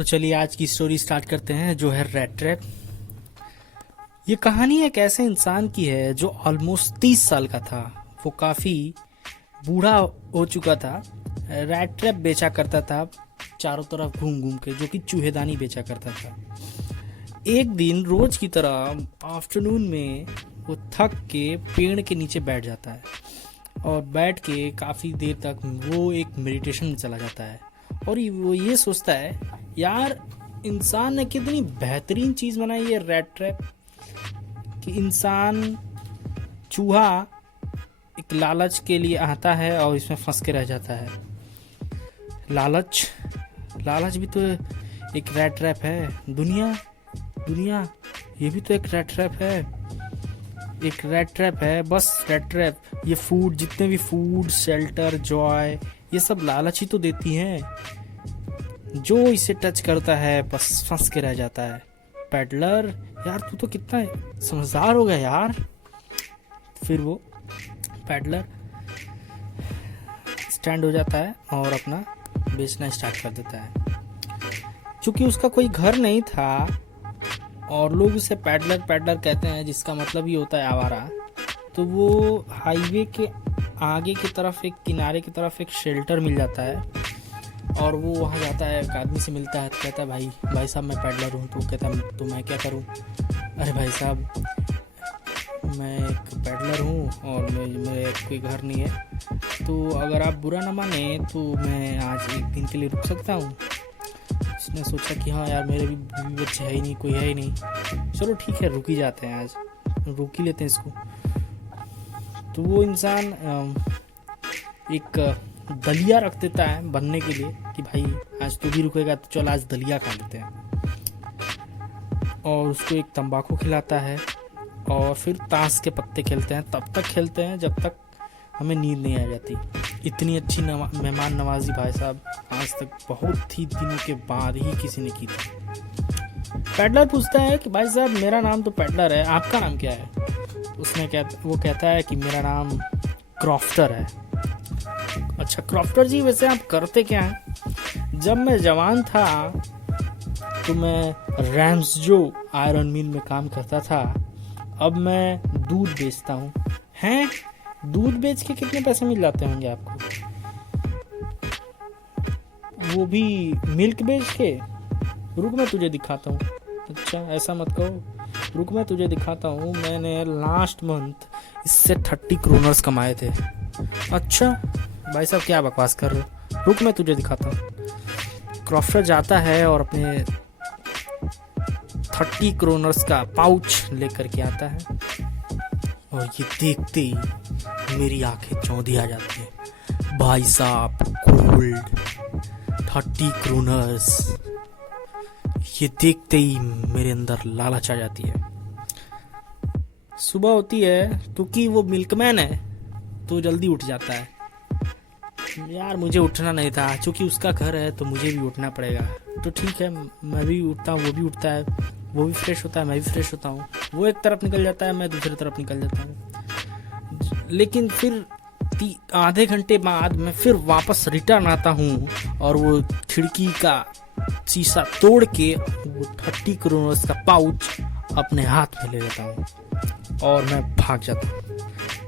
तो चलिए आज की स्टोरी स्टार्ट करते हैं, जो है रैट ट्रैप। ये कहानी एक ऐसे इंसान की है जो ऑलमोस्ट 30 साल का था। वो काफ़ी बूढ़ा हो चुका था। रैट ट्रैप बेचा करता था चारों तरफ घूम घूम के, जो कि चूहेदानी बेचा करता था। एक दिन रोज की तरह आफ्टरनून में वो थक के पेड़ के नीचे बैठ जाता है और बैठ के काफ़ी देर तक वो एक मेडिटेशन में चला जाता है। और वो ये सोचता है, यार इंसान ने कितनी बेहतरीन चीज़ बनाई है रैट ट्रैप, कि इंसान चूहा एक लालच के लिए आता है और इसमें फंस के रह जाता है। लालच लालच भी तो एक रैट ट्रैप है। दुनिया दुनिया ये भी तो एक रैट ट्रैप है। एक रैट ट्रैप है, बस रैट ट्रैप। ये फूड, जितने भी फूड, शेल्टर, जॉय, ये सब लालच ही तो देती हैं। जो इसे टच करता है बस फंस के रह जाता है। पैडलर, यार तू तो कितना समझदार हो गया यार। फिर वो पैडलर स्टैंड हो जाता है और अपना बेचना स्टार्ट कर देता है। क्योंकि उसका कोई घर नहीं था और लोग उसे पैडलर पैडलर कहते हैं, जिसका मतलब ही होता है आवारा। तो वो हाईवे के आगे की तरफ, एक किनारे की तरफ एक शेल्टर मिल जाता है और वो वहाँ जाता है, एक आदमी से मिलता है। तो कहता है, भाई साहब मैं पैडलर हूँ। तो कहता है, तो मैं क्या करूँ? अरे भाई साहब, मैं एक पैडलर हूँ और मेरे कोई घर नहीं है, तो अगर आप बुरा ना माने तो मैं आज एक दिन के लिए रुक सकता हूँ। उसने सोचा कि हाँ यार, मेरे भी बीवी बच्चे है ही नहीं, कोई है ही नहीं, चलो ठीक है रुक ही जाते हैं, आज रुक ही लेते हैं इसको। तो वो इंसान एक दलिया रख देता है बनने के लिए कि भाई आज तू भी रुकेगा तो चल आज दलिया खा लेते हैं। और उसको एक तंबाकू खिलाता है और फिर ताश के पत्ते खेलते हैं। तब तक खेलते हैं जब तक हमें नींद नहीं आ जाती। इतनी अच्छी मेहमान नवाजी भाई साहब आज तक बहुत ही दिनों के बाद ही किसी ने की थी। पैडलर पूछता है कि भाई साहब मेरा नाम तो पैडलर है, आपका नाम क्या है? वो कहता है कि मेरा नाम क्रॉफ्टर है। अच्छा क्रॉफ्टर जी, वैसे आप करते क्या हैं? जब मैं जवान था तो मैं रैम्सजो आयरन मिल में काम करता था, अब मैं दूध बेचता हूँ। हैं? दूध बेच के कितने पैसे मिल जाते होंगे आपको? वो भी मिल्क बेच के? रुक मैं तुझे दिखाता हूँ। अच्छा ऐसा मत कहो, रुक मैं तुझे दिखाता हूँ। मैंने लास्ट मंथ इससे 30 क्रोनर्स कमाए थे। अच्छा भाई साहब क्या बकवास कर रहे हो, रुक मैं तुझे दिखाता हूँ। क्रॉफ्टर जाता है और अपने 30 क्रोनर्स का पाउच लेकर के आता है और ये देखते ही मेरी आंखें चौंधी आ जाती है। भाई साहब गोल्ड 30 क्रोनर्स, ये देखते ही मेरे अंदर लालच आ जाती है। सुबह होती है, क्योंकि वो मिल्कमैन है तो जल्दी उठ जाता है। यार मुझे उठना नहीं था, क्योंकि उसका घर है तो मुझे भी उठना पड़ेगा। तो ठीक है मैं भी उठता हूँ, वो भी उठता है, वो भी फ्रेश होता है, मैं भी फ्रेश होता हूँ। वो एक तरफ निकल जाता है, मैं दूसरी तरफ निकल जाता हूँ। लेकिन फिर आधे घंटे बाद मैं फिर वापस रिटर्न आता हूँ और वो खिड़की का शीशा तोड़ के वो 30 क्रोनर्स का पाउच अपने हाथ में ले लेता हूँ और मैं भाग जाता हूँ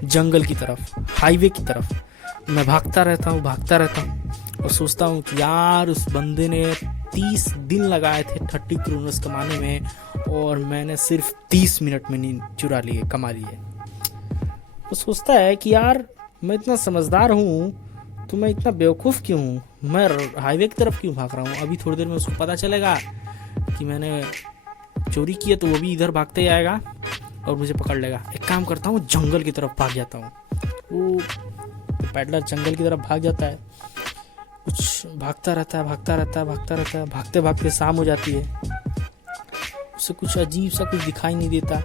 जंगल की तरफ, हाईवे की तरफ। मैं भागता रहता हूँ और सोचता हूँ कि यार उस बंदे ने 30 दिन लगाए थे 30 क्रोनर्स कमाने में और मैंने सिर्फ 30 मिनट में कमा लिए। वो सोचता है कि यार मैं इतना समझदार हूँ तो मैं इतना बेवकूफ़ क्यों हूँ, मैं हाईवे की तरफ क्यों भाग रहा हूँ। अभी थोड़ी देर में उसको पता चलेगा कि मैंने चोरी की है तो वो भी इधर भागते ही आएगा और मुझे पकड़ लेगा। एक काम करता हूँ, जंगल की तरफ भाग जाता हूँ। वो पैडलर जंगल की तरफ भाग जाता है, कुछ भागता रहता है। भागते भागते शाम हो जाती है। उसे कुछ अजीब सा कुछ दिखाई नहीं देता।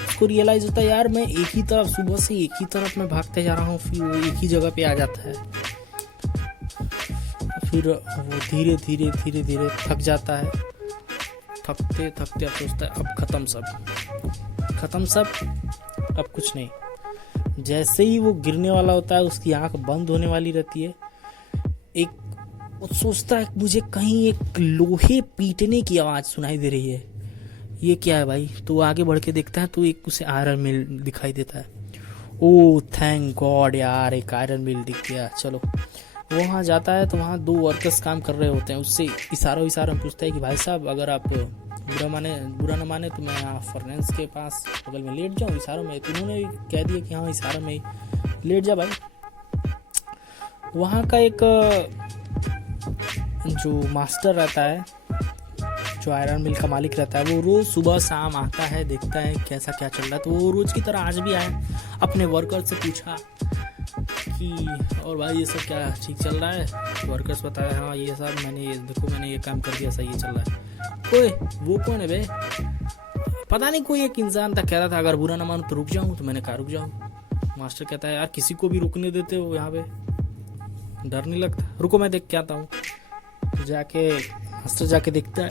उसको रियलाइज होता है, यार मैं एक ही तरफ, सुबह से एक ही तरफ मैं भागते जा रहा हूँ, फिर वो एक ही जगह पे आ जाता है। फिर वो धीरे धीरे थक जाता है। थकते अब सोचता है अब खत्म सब, अब कुछ नहीं। जैसे ही वो गिरने वाला होता है, उसकी आंख बंद होने वाली रहती है, एक और सोचता है मुझे कहीं एक लोहे पीटने की आवाज़ सुनाई दे रही है, ये क्या है भाई। तो वो आगे बढ़ के देखता है तो एक उसे आयरन मिल दिखाई देता है। ओह थैंक गॉड यार, एक आयरन मिल दिख गया। चलो वहाँ जाता है तो वहाँ दो वर्कर्स काम कर रहे होते हैं। उससे इशारा में पूछता है कि भाई साहब अगर आप बुरा ना माने तो मैं यहाँ फर्नेस के पास बगल में लेट जाऊँ इशारों में। तो उन्होंने कह दिया कि हाँ इशारों में लेट जा भाई। वहाँ का एक जो मास्टर रहता है, जो आयरन मिल का मालिक रहता है, वो रोज़ सुबह शाम आता है, देखता है कैसा क्या चल रहा है। तो वो रोज़ की तरह आज भी आया, अपने वर्कर से पूछा कि और भाई ये सब क्या ठीक चल रहा है। वर्कर्स बताया हाँ ये सब मैंने ये काम कर दिया, सही ये चल रहा है। ओए वो कौन है बे? पता नहीं, कोई एक इंसान था, कह रहा था अगर बुरा ना मानो तो रुक जाऊँ। तो मैंने कहा रुक जाऊँ। मास्टर कहता है यार किसी को भी रुकने देते हो यहाँ पे, डर नहीं लगता? रुको मैं देख के आता हूँ। तो मास्टर जाके देखता है।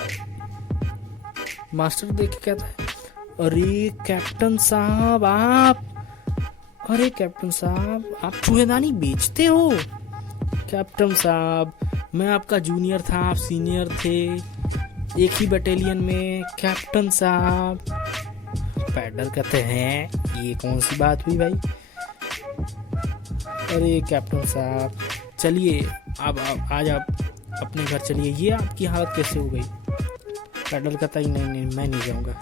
मास्टर देख के कहता है अरे कैप्टन साहब आप, अरे कैप्टन साहब आप चूहेदानी बेचते हो? कैप्टन साहब मैं आपका जूनियर था, आप सीनियर थे, एक ही बटालियन में। कैप्टन साहब। पैडलर कहते हैं ये कौन सी बात हुई भाई? अरे कैप्टन साहब चलिए अब आज आप अपने घर चलिए, ये आपकी हालत कैसे हो गई? पैडल कहता है नहीं मैं नहीं जाऊंगा।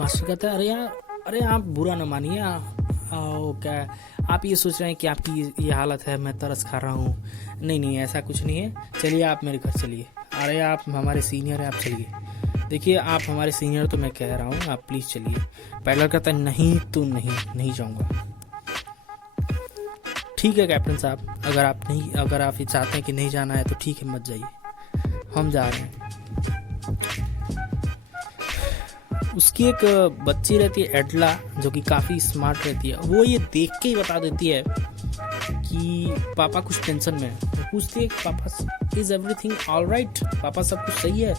मास्टर कहता है अरे आप बुरा न मानिए, क्या आप ये सोच रहे हैं कि आपकी ये हालत है, मैं तरस खा रहा हूँ? नहीं ऐसा कुछ नहीं है, चलिए आप मेरे घर चलिए। अरे आप हमारे सीनियर हैं, आप चलिए। देखिए आप हमारे सीनियर, तो मैं कह रहा हूँ आप प्लीज़ चलिए। पैडलर कहता है नहीं तो नहीं जाऊँगा। ठीक है कैप्टन साहब, अगर आप ये चाहते हैं कि नहीं जाना है तो ठीक है, मत जाइए, हम जा रहे हैं। उसकी एक बच्ची रहती है एडला, जो कि काफ़ी स्मार्ट रहती है। वो ये देख के ही बता देती है कि पापा कुछ टेंशन में है। वो पूछती है पापा इज एवरीथिंग ऑलराइट, पापा सब कुछ सही है?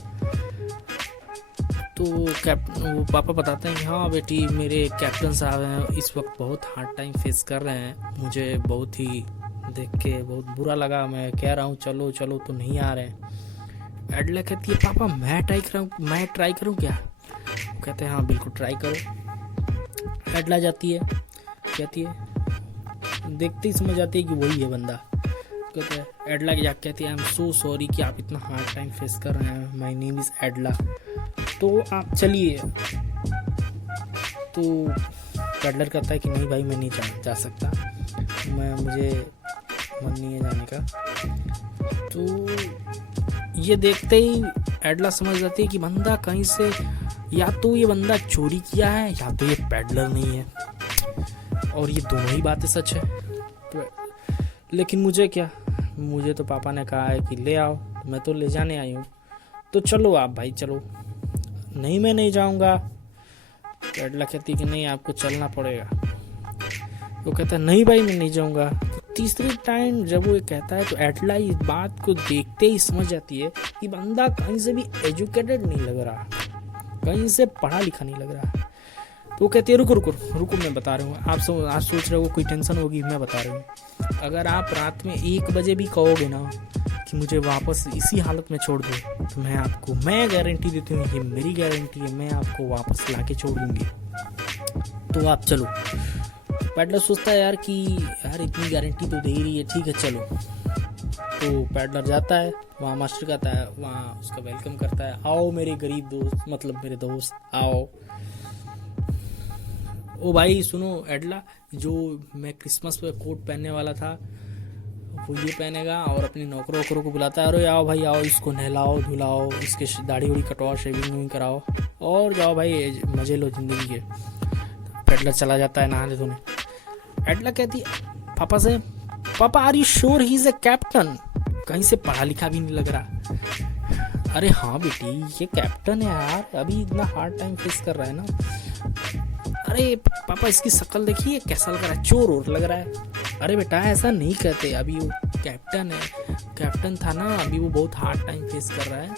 तो वो पापा बताते हैं कि हाँ बेटी, मेरे कैप्टन साहब हैं इस वक्त बहुत हार्ड टाइम फेस कर रहे हैं, मुझे बहुत ही देख के बहुत बुरा लगा, मैं कह रहा हूँ चलो तो नहीं आ रहे हैं। एडला कहती है पापा मैं ट्राई करूँ क्या? वो कहते हैं हाँ बिल्कुल ट्राई करो। एडला जाती है, कहती है, देखते ही समझ आती है कि वही है बंदा। कहते हैं एडला की जाके कहती है आई एम सो सॉरी कि आप इतना हार्ड टाइम फेस कर रहे हैं, माय नेम इज़ एडला, तो आप चलिए। तो पैडलर कहता है कि नहीं भाई मैं नहीं जा सकता, मुझे मन नहीं है जाने का। तो ये देखते ही एडला समझ जाती है कि बंदा कहीं से, या तो ये बंदा चोरी किया है या तो ये पैडलर नहीं है, और ये दोनों ही बातें सच है। तो लेकिन मुझे क्या, मुझे तो पापा ने कहा है कि ले आओ, मैं तो ले जाने आई हूँ, तो चलो आप भाई चलो। नहीं मैं नहीं जाऊँगा। तो एडला कहती कि नहीं आपको चलना पड़ेगा। वो कहता है नहीं भाई मैं नहीं जाऊँगा। तो तीसरी टाइम जब वो कहता है तो एडला इस बात को देखते ही समझ जाती है कि बंदा कहीं से भी एजुकेटेड नहीं लग रहा, कहीं से पढ़ा लिखा नहीं लग रहा। तो वो कहती है रुको मैं बता रहा हूँ। आप सोच रहे हो कोई टेंशन होगी, मैं बता रही हूँ। अगर आप रात में 1 बजे भी कहोगे ना कि मुझे वापस इसी हालत में छोड़ दो, तो मैं गारंटी देती हूँ, ये मेरी गारंटी है, मैं आपको वापस ला के छोड़ दूँगी। तो आप चलो। पैडलर सोचता है यार इतनी गारंटी तो दे ही रही है, ठीक है चलो। तो पैडलर जाता है, वहाँ मास्टर कहता है, वहाँ उसका वेलकम करता है, आओ मेरे गरीब दोस्त, मतलब मेरे दोस्त आओ। ओ भाई सुनो एडला, जो मैं क्रिसमस पे कोट पहनने वाला था वो ये पहनेगा, और अपने नौकरों को बुलाता है, अरे आओ भाई आओ, इसको नहलाओ धुलाओ, इसके दाढ़ी उड़ी कटवाओ, शेविंग कराओ, और जाओ भाई मजे लो जिंदगी के। पैडलर चला जाता है नहाने धोने। एडला कहती पापा से, पापा are you sure he is a captain? कहीं से पढ़ा लिखा भी नहीं लग रहा। अरे हाँ बेटी ये कैप्टन है यार, अभी इतना हार्ड टाइम फेस कर रहा है ना। अरे पापा इसकी शक्ल देखिए कैसा लग रहा है, चोर और लग रहा है। अरे बेटा ऐसा नहीं कहते, अभी वो कैप्टन है, कैप्टन था ना, अभी वो बहुत हार्ड टाइम फेस कर रहा है।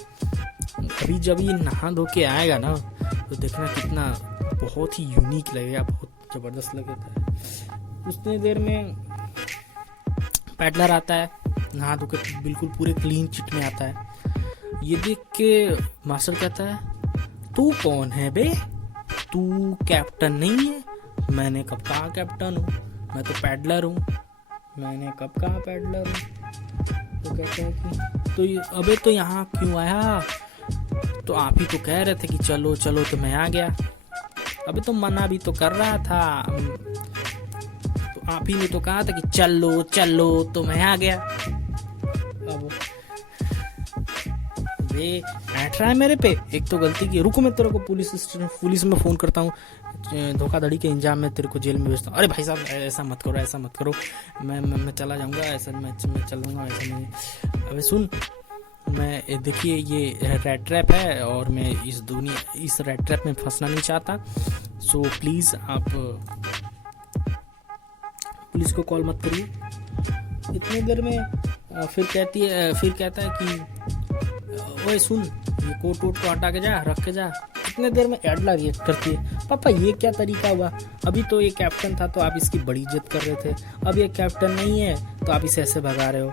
अभी जब ये नहा धो के आएगा ना तो देखना कितना बहुत ही यूनिक लगेगा, बहुत ज़बरदस्त लगेगा। उतनी देर में पैडलर आता है, नहा धो के बिल्कुल पूरे क्लीन चिट में आता है। ये देख के मास्टर कहता है, तू कौन है बे, तू कैप्टन नहीं है? मैंने कब कहा कैप्टन हूँ, मैं तो पैडलर हूँ। मैंने कब कहा पैडलर हूँ? तो कहते हैं कि अबे तो यहाँ क्यों आया? तो आप ही तो कह रहे थे कि चलो चलो, तो मैं आ गया। अबे तो मना भी तो कर रहा था, तो आप ही ने तो कहा था कि चलो चलो, तो मैं आ गया। अब बैठ रहा है मेरे पे, एक तो गलती की। रुको मैं तेरे को पुलिस में फोन करता हूँ, धोखाधड़ी के इंजाम में तेरे को जेल में भेजता हूँ। अरे भाई साहब ऐसा मत करो, ऐसा मत करो, मैं चला जाऊंगा, ऐसा मैं चल दूंगा, ऐसा नहीं। अबे सुन, मैं देखिए ये रेड ट्रैप है और मैं इस रेड ट्रैप में फंसना नहीं चाहता, सो प्लीज़ आप पुलिस को कॉल मत करिए। इतने देर में फिर कहता है कि ओए सुन, ये कोट वोट को हटा के जा, रख के जा। इतने देर में एडला रिएक्ट करती है, पापा ये क्या तरीका हुआ? अभी तो ये कैप्टन था तो आप इसकी बड़ी इज्जत कर रहे थे, अब ये कैप्टन नहीं है तो आप इसे ऐसे भगा रहे हो।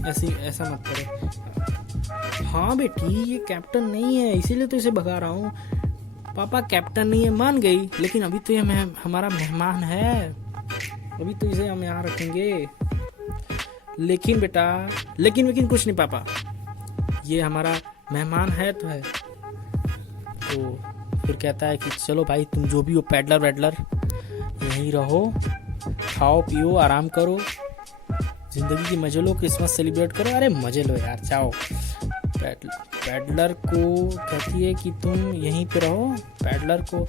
ऐसा मत करो। हाँ बेटी, ये कैप्टन नहीं है इसीलिए तो इसे भगा रहा हूँ। पापा कैप्टन नहीं है मान गई, लेकिन अभी तो ये हमारा मेहमान है, अभी तो इसे हम यहाँ रखेंगे। लेकिन बेटा, लेकिन कुछ नहीं पापा, ये हमारा मेहमान है तो है। तो फिर कहता है कि चलो भाई, तुम जो भी हो पैडलर वैडलर, यहीं रहो, खाओ पियो आराम करो, जिंदगी की मजे लो, क्रिसमस सेलिब्रेट करो। अरे मजे लो यार, जाओ। पैडलर को कहती है कि तुम यहीं पे रहो। पैडलर को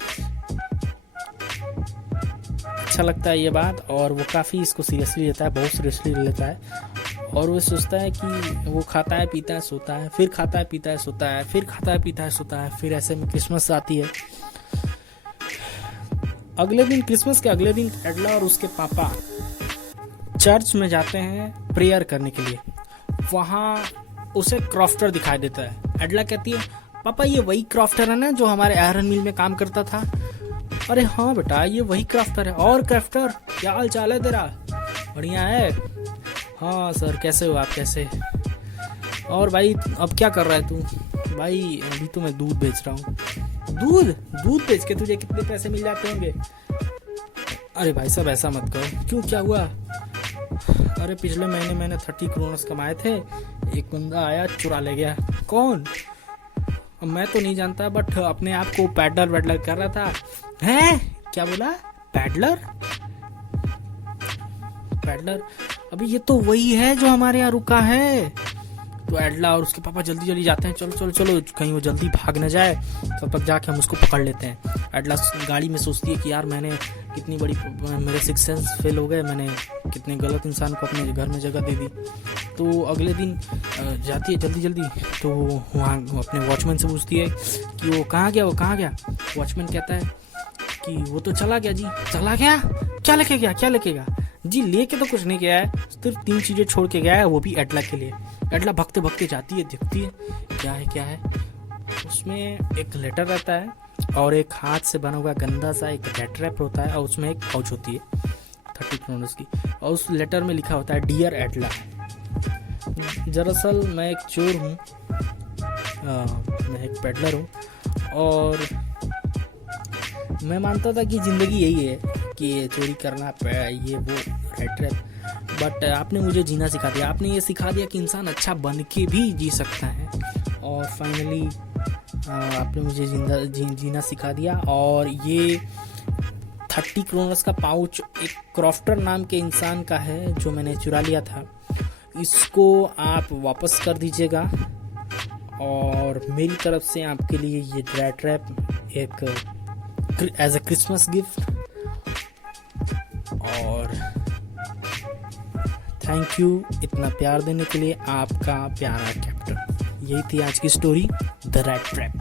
अच्छा लगता है ये बात, और वो काफ़ी इसको सीरियसली लेता है, बहुत सीरियसली लेता है। और वो सोचता है कि वो खाता है पीता है सोता है, फिर खाता है पीता है सोता है, फिर खाता है पीता है सोता है। फिर ऐसे में क्रिसमस आती है। अगले दिन, क्रिसमस के अगले दिन, एडला और उसके पापा चर्च में जाते हैं प्रेयर करने के लिए। वहाँ उसे क्रॉफ्टर दिखाई देता है। एडला कहती है, पापा ये वही क्रॉफ्टर है ना जो हमारे आयरन मिल में काम करता था? अरे हाँ बेटा, ये वही क्रॉफ्टर है। और क्रॉफ्टर, क्या हाल चाल है तेरा? बढ़िया है। हाँ सर, कैसे हो आप? कैसे? और भाई अब क्या कर रहा है तू? भाई अभी तो मैं दूध बेच रहा हूँ। दूध बेच के तुझे कितने पैसे मिल जाते होंगे? अरे भाई साहब ऐसा मत करो। क्यों, क्या हुआ? अरे पिछले महीने मैंने 30 करोड़ कमाए थे, एक बंदा आया चुरा ले गया। कौन? मैं तो नहीं जानता, बट अपने आप को पैडलर वैडलर कर रहा था। हैं? क्या बोला? पैडलर? अभी ये तो वही है जो हमारे यहाँ रुका है। तो एडला और उसके पापा जल्दी जाते हैं, चलो कहीं वो जल्दी भाग न जाए, तब तक जाके हम उसको पकड़ लेते हैं। एडला गाड़ी में सोचती है कि यार मैंने कितनी बड़ी, मेरे 6 सेंस फेल हो गए, मैंने कितने गलत इंसान को अपने घर में जगह दे दी। तो अगले दिन जाती है जल्दी, तो वहाँ अपने वॉचमैन से पूछती है कि वो कहाँ गया। वॉचमैन कहता है कि वो तो चला गया जी। चला गया? क्या लेके गया? जी लेके तो कुछ नहीं गया है, सिर्फ 3 चीज़ें छोड़ के गया है, वो भी एडला के लिए। एडला भगते जाती है, देखती है क्या है। उसमें एक लेटर रहता है और एक हाथ से बना हुआ गंदा सा एक रेड ट्रैप होता है, और उसमें एक पाउच होती है 30 करोड़ की, और उस लेटर में लिखा होता है डियर एडला। दरअसल मैं एक चोर हूँ, मैं एक पेडलर हूँ, और मैं मानता था कि ज़िंदगी यही है कि चोरी करना, ये वो रेड ट्रैप, बट आपने मुझे जीना सिखा दिया। आपने ये सिखा दिया कि इंसान अच्छा बन के भी जी सकता है, और फाइनली आपने मुझे जीना सिखा दिया। और ये 30 करोड़ का पाउच एक क्रॉफ्टर नाम के इंसान का है जो मैंने चुरा लिया था। इसको आप वापस कर दीजिएगा, और मेरी तरफ से आपके लिए ये रेड ट्रैप एक एज अ क्रिसमस गिफ्ट। और थैंक यू इतना प्यार देने के लिए, आपका प्यारा कैप्टन। यही थी आज की स्टोरी, द रेड ट्रैप।